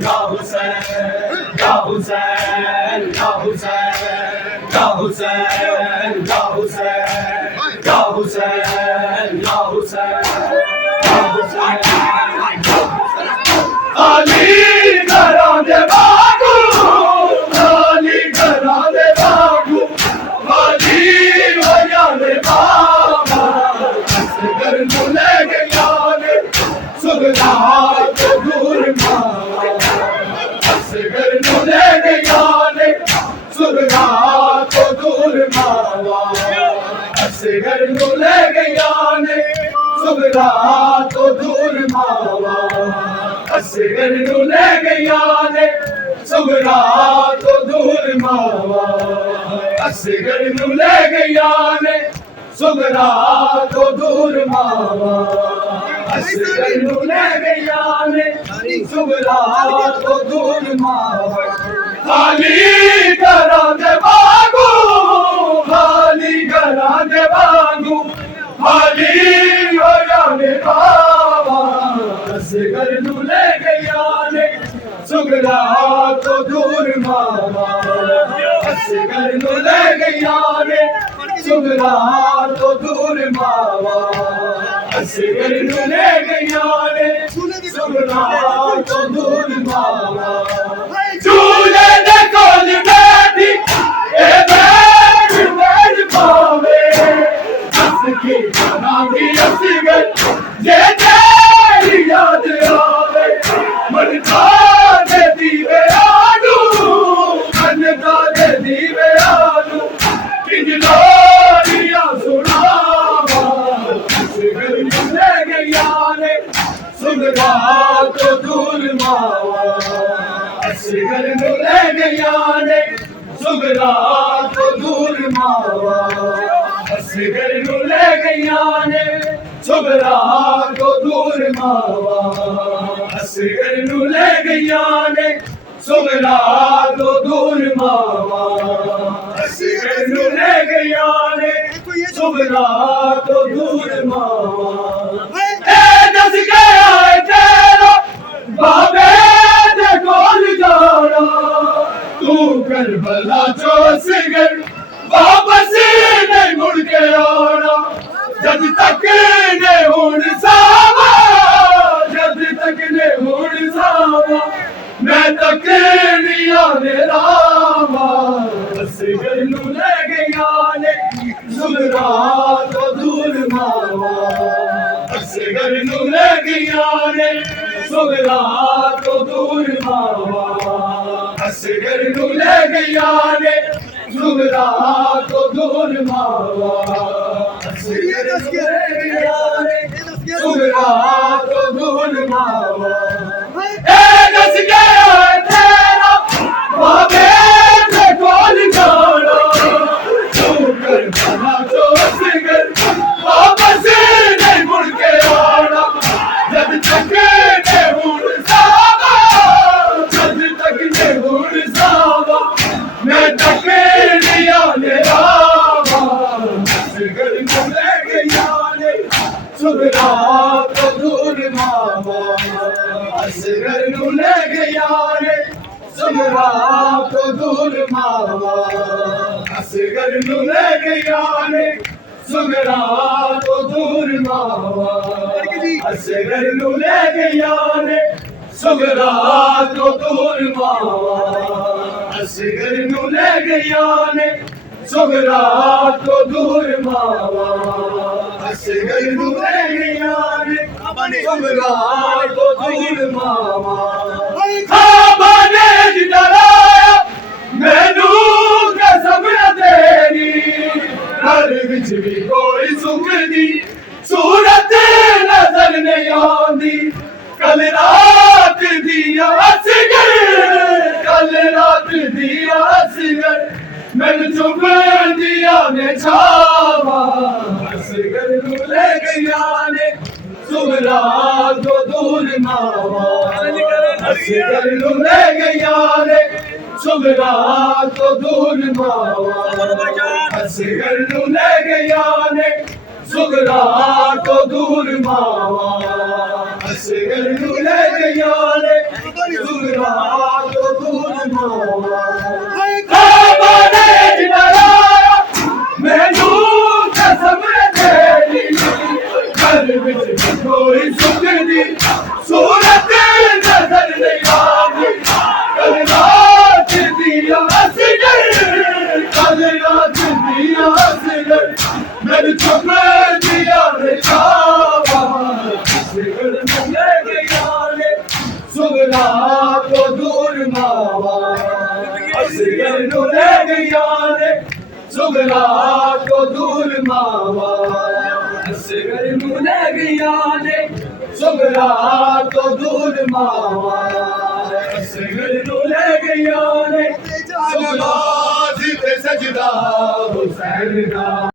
Ya Hüseyin, Ya Hüseyin, Hussain या हुसैन या हुसैन या हुसैन अली घराने बागू अली घराने बागू अली वजाने बाबा असगर मुले गयाने सुगना तो दूर मावा असगर मुले गयाने सुगना तो दूर मावा असगर मुले गयाने सुगना तो दूर मावा असगर मुले गयाने सुगना तो दूर मावा असगर मुले गयाने सुगना तो दूर मावा असगर मुले गयाने सुगना तो दूर मावा खाली घरां दे बागू खाली घरां दे बागू खाली हो जाने बाबा असगर मुले गयाने सुगना तो दूर मावा असगर मुले गयाने सुगना तो दूर मावा असगर मुले गयाने सुगना तो दूर मावा चूल्हे दे कोल बैठी ए बैठ बैठ पावे हंस की बना दी असगर जे तेरी याद आवे मन का दे दीवे आलू मन का दे दीवे आलू किंजलोरियां सुनावा असगर मुले गयाने सुगना तो दूर मावा असगर मुले गयाने सुगना तो दूर मावा असगर मुले गयाने सुगना तो दूर मावा असगर मुले गयाने सुगना तो दूर मावा असगर मुले गयाने सुगना तो दूर मावा ए दस गया तेरा बाबे दे कोल जाना तू करबला चो असगर वापस नहीं मुड़ के आना जब तक ने हुण सावा जब तक ने हुण सावा मैं तक नहीं आने रावा असगर मुले गयाने सुगना तो दूर मावा असगर मुले गयाने सुगना तो दूर मावा असगर मुले गयाने सुगना तो दूर मावा असगर मुले गयाने सुगना तो दूर मावा ए दस गया तेरा बाबे दे कोल जाना तू कर बना तो असगर वापस नहीं मुड़ के आना जब तक ने हुण सावा जब तक ने हुण सावा मैं तक नहीं आने रावा असगर मुले गयाने सुगना तो दूर मावा असगर मुले गयाने सुगना तो दूर मावा असगर मुले गयाने सुगना तो दूर मावा असगर मुले गयाने सुगना तो दूर मावा असगर मुले गयाने सुगना तो दूर मावा असगर मुले गयाने सुगना तो दूर मावा खाबाने जिंदराया मैनू कसम तेरी घर विच भी कोई सुख दी सूरत नजर नहीं आंदी कल रात दिया असगर कल रात दिया असगर मैनू चुप दिया ने छावा असगर मुले गयाने सुगना तो दूर मावा असगर मुले गयाने सुगना तो दूर मावा असगर मुले गयाने सुगना तो दूर मावा असगर मुले गयाने सुगना तो दूर मावा खाबाने जिंदराया सुगला तो दूर मावा असगर नु ले गया ने सुगला तो दूर मावा असगर नु ले गया ने सुगला तो दूर मावा असगर नु ले गया ने सुगला जीते सजदा हुसैन का